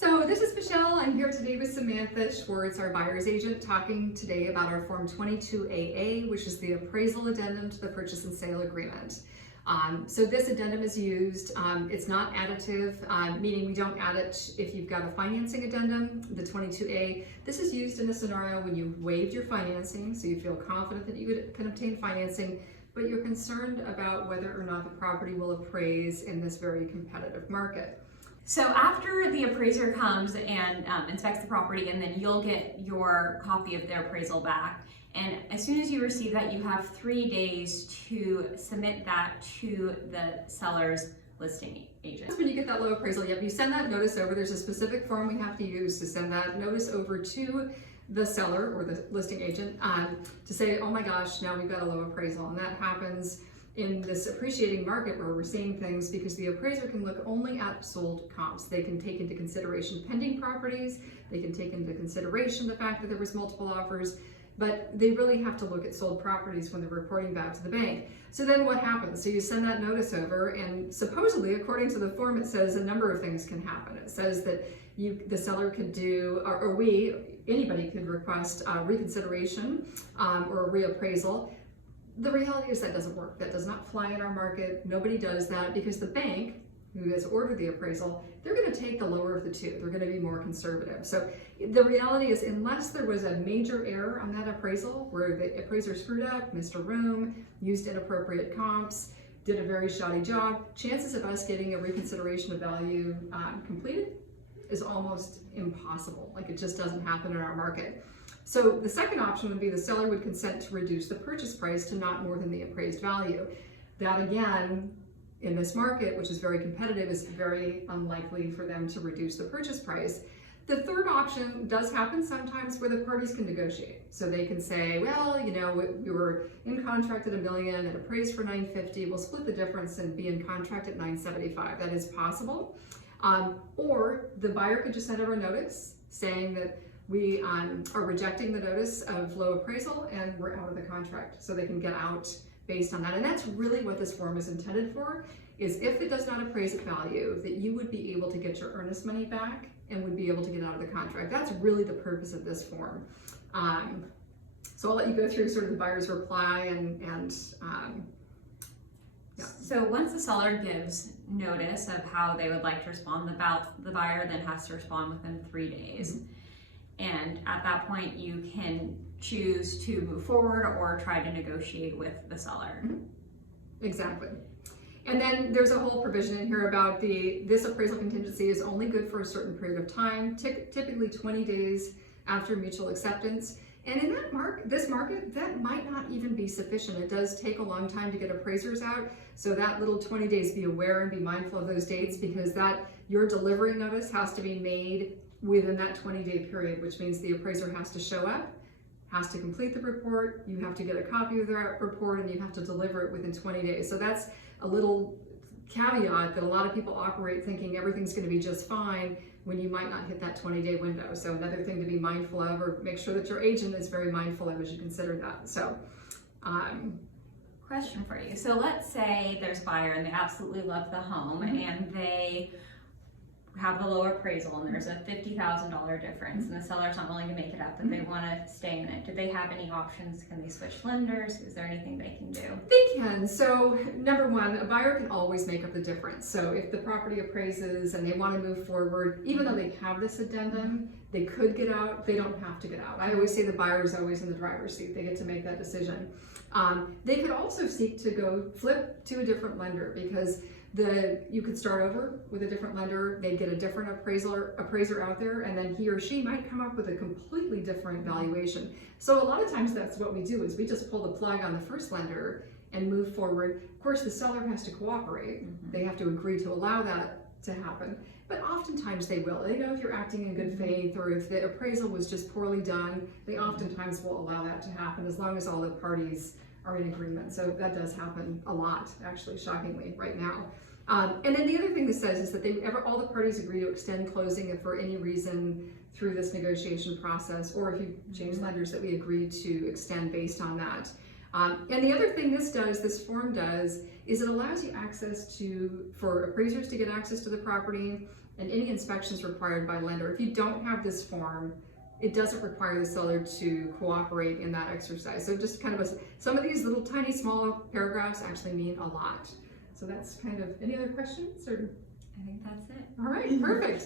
So this is Michelle. I'm here today with Samantha Schwartz, our buyer's agent, talking today about our Form 22AA, which is the appraisal addendum to the purchase and sale agreement. So this addendum is used, it's not additive, meaning we don't add it if you've got a financing addendum, the 22A. This is used in a scenario when you've waived your financing, so you feel confident that you can obtain financing, but you're concerned about whether or not the property will appraise in this very competitive market. So after the appraiser comes and inspects the property, and then you'll get your copy of their appraisal back. And as soon as you receive that, you have 3 days to submit that to the seller's listing agent. When you get that low appraisal, you send that notice over. There's a specific form we have to use to send that notice over to the seller or the listing agent to say, oh my gosh, now we've got a low appraisal. And that happens in this appreciating market where we're seeing things because the appraiser can look only at sold comps. They can take into consideration pending properties. They can take into consideration the fact that there was multiple offers, but they really have to look at sold properties when they're reporting back to the bank. So then what happens? So you send that notice over, and supposedly, according to the form, it says a number of things can happen. It says that the seller could do, or anybody could request reconsideration or a reappraisal. The reality is that doesn't work. That does not fly in our market. Nobody does that because the bank, who has ordered the appraisal, they're going to take the lower of the two. They're going to be more conservative. So the reality is, unless there was a major error on that appraisal where the appraiser screwed up, missed a room, used inappropriate comps, did a very shoddy job, chances of us getting a reconsideration of value completed is almost impossible. Like, it just doesn't happen in our market. So the second option would be the seller would consent to reduce the purchase price to not more than the appraised value. That, again, in this market, which is very competitive, is very unlikely for them to reduce the purchase price. The third option does happen sometimes where the parties can negotiate. So they can say, well, you know, we were in contract at $1 million and appraised for $950. We'll split the difference and be in contract at $975. That is possible. Or the buyer could just send over a notice saying that we are rejecting the notice of low appraisal and we're out of the contract, so they can get out based on that. And that's really what this form is intended for, is if it does not appraise at value, that you would be able to get your earnest money back and would be able to get out of the contract. That's really the purpose of this form. So I'll let you go through sort of the buyer's reply and yeah. So once the seller gives notice of how they would like to respond, the buyer then has to respond within 3 days. Mm-hmm. And at that point, you can choose to move forward or try to negotiate with the seller. Mm-hmm. Exactly. And then there's a whole provision in here about this appraisal contingency is only good for a certain period of time, typically 20 days after mutual acceptance. And in this market, that might not even be sufficient. It does take a long time to get appraisers out. So that little 20 days, be aware and be mindful of those dates, because your delivery notice has to be made within that 20-day period, which means the appraiser has to show up, has to complete the report, you have to get a copy of that report, and you have to deliver it within 20 days. So that's a little caveat that a lot of people operate thinking everything's going to be just fine when you might not hit that 20-day window. So another thing to be mindful of, or make sure that your agent is very mindful of as you consider that. So, question for you. So let's say there's a buyer and they absolutely love the home, mm-hmm. and they have the low appraisal and there's a $50,000 difference, and the seller's not willing to make it up, but they want to stay in it. Do they have any options? Can they switch lenders? Is there anything they can do? They can. So number one, a buyer can always make up the difference. So if the property appraises and they want to move forward, even though they have this addendum, they could get out. They don't have to get out. I always say the buyer is always in the driver's seat. They get to make that decision. They could also seek to go flip to a different lender, because you could start over with a different lender. They'd get a different appraiser out there, and then he or she might come up with a completely different valuation. So a lot of times that's what we do, is we just pull the plug on the first lender and move forward. Of course, the seller has to cooperate. Mm-hmm. They have to agree to allow that to happen, but oftentimes they will. They know if you're acting in good faith, or if the appraisal was just poorly done, they oftentimes will allow that to happen as long as all the parties are in agreement. So that does happen a lot, actually, shockingly, right now. And then the other thing this says is that all the parties agree to extend closing if for any reason through this negotiation process, or if you change lenders, that we agree to extend based on that. And the other thing this form does, is it allows you access for appraisers to get access to the property and any inspections required by lender. If you don't have this form, it doesn't require the seller to cooperate in that exercise. So just kind of some of these little tiny small paragraphs actually mean a lot. So that's kind of, any other questions? Or? I think that's it. All right, perfect.